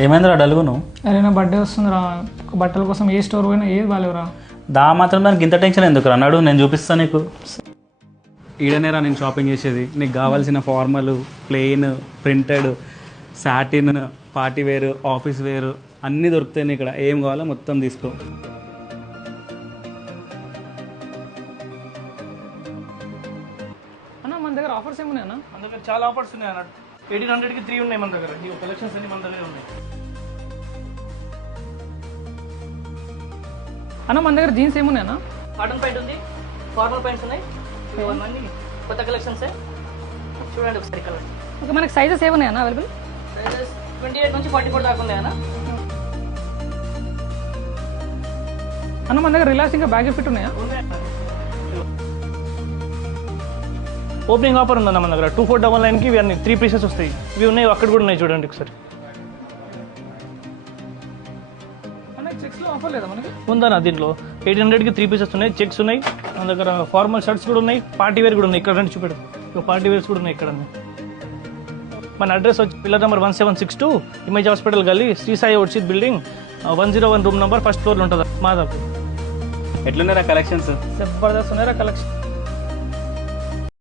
ఏమైందిరా డల్గు నువ్వు? అరే నా బర్త్డే వస్తుందిరా, బట్టల కోసం ఏ స్టోర్ పోయినా ఏది బాగాలేవురా. దా మాత్రం దానికి ఇంత టెన్షన్ ఎందుకు అన్నాడు, నేను చూపిస్తాను నీకు. ఈడనేరా నేను షాపింగ్ చేసేది. నీకు కావాల్సిన formal, plain, printed, satin, party వేరు, ఆఫీస్ వేరు అన్నీ దొరుకుతాయి ఇక్కడ. ఏం కావాలో మొత్తం తీసుకో. అన్న మన దగ్గర ఆఫర్స్ ఏమున్నాయి అన్న? మన దగ్గర చాలా ఆఫర్స్ ఉన్నాయి అన్నట్టు. 1800కి 3 ఉన్నాయి మన దగ్గర. ఈ కలెక్షన్స్ అన్ని మన దగ్గర ఉన్నాయి. అన్న మన దగ్గర జీన్స్ ఏమున్నాయి అన్న? కాటన్ ప్యాంట్ ఉంది, ఫార్మల్ ప్యాంట్స్ ఉన్నాయి. ఇవన్నీ కొత్త కలెక్షన్సే. చూడండి ఒకసారి కలర్. ఓకే, మనకి సైజెస్ ఏమున్నాయి అన్న అవైలబుల్? సైజెస్ 28 నుంచి 44 దాకా ఉన్నాయి అన్న. అన్న మన దగ్గర రిలాక్స్ ఇంకా బ్యాగ్ ఫిట్ ఉన్నాయా? ఓపెనింగ్ ఆఫర్ ఉందన్న మన దగ్గర. 2499కి ఇవన్నీ 3 పీసెస్ వస్తాయి. ఇవి ఉన్నాయి, అక్కడ కూడా ఉన్నాయి, చూడండి ఒకసారి. అన్న చెక్స్లో ఆఫర్ లేదా మనకి? ఉందన్న దీంట్లో 1800కి 3 పీసెస్ ఉన్నాయి, చెక్స్ ఉన్నాయి మన దగ్గర. ఫార్మల్ షర్ట్స్ కూడా ఉన్నాయి, పార్టీ వేర్ కూడా ఉన్నాయి. ఇక్కడ రండి చూపెడు. ఇక పార్టీ వేర్స్ కూడా ఉన్నాయి ఇక్కడ. మన అడ్రస్ వచ్చి పిల్లర్ నెంబర్ 1762, ఇమేజ్ హాస్పిటల్ గల్లీ, Shri Sai Aushith building, 101 room number, first ఫ్లోర్లో ఉంటుంది మా దగ్గర. ఎట్లున్నారా కలెక్షన్స్? జబర్దస్త్ ఉన్నారా కలెక్షన్.